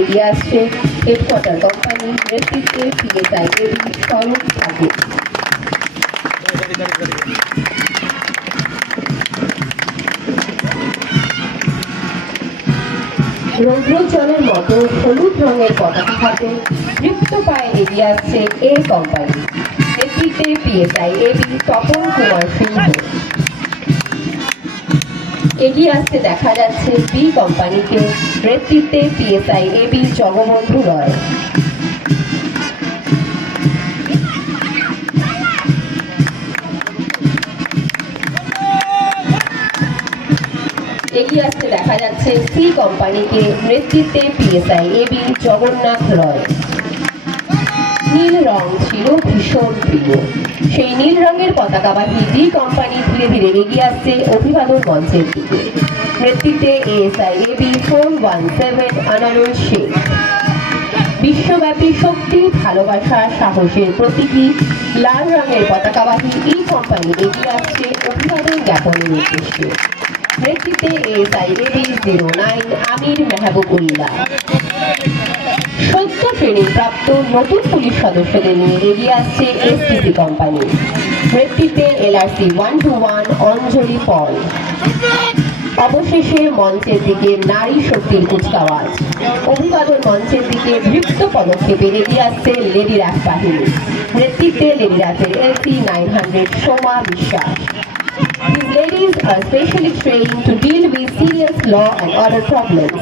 এগিয়ে আসছে headquarter company নেতৃত্বে PSI এবি স্বরূপ ঠাকুর। রৌদ্রোজ্জ্বলের মতো হলুদ রঙের পতাকা হাতে দৃপ্ত পায়ে এগিয়ে আসছে এ কোম্পানি নেতৃত্বে PSI এবি তপন কুমার সিংহ। এগিয়ে আসতে দেখা যাচ্ছে বি কোম্পানিকে নেতৃত্বে PSI এবি জগবন্ধু রয়। এগিয়ে আসতে দেখা যাচ্ছে সি কোম্পানিকে নেতৃত্বে PSI এবি জগন্নাথ রয়। নীল রং ছিল ভীষণ প্রিয়, সেই নীল রঙের পতাকাবাহী ডি কোম্পানি ধীরে ধীরে এগিয়ে আসছে অভিবাদন মঞ্চের দিকে নেতৃত্বে ASI এবি 417 আনারুল শেখ। বিশ্বব্যাপী শক্তি, ভালোবাসা, সাহসের প্রতীকী লাল রঙের পতাকাবাহী ই কোম্পানি এগিয়ে আসছে অভিবাদন জ্ঞাপনের উদ্দেশ্যে নেতৃত্বে ASI এবি 09 আমির মেহবুবুল্লাহ। সদ্য ট্রেনিং প্রাপ্ত নতুন পুলিশ সদস্যদের নিয়ে এগিয়ে আসছে STC কোম্পানি নেতৃত্বে LRC 121 অঞ্জলি পল। অবশেষে মঞ্চের দিকে নারী শক্তির কুচকাওয়াজ, অভিবাদন মঞ্চের দিকে দৃপ্ত পদক্ষেপে এগিয়ে আসছে লেডি র্যাফ বাহিনী নেতৃত্বে লেডি র্যাফের LC 900 সোমা বিশ্বাস। These ladies are specially trained to deal with serious law and order problems.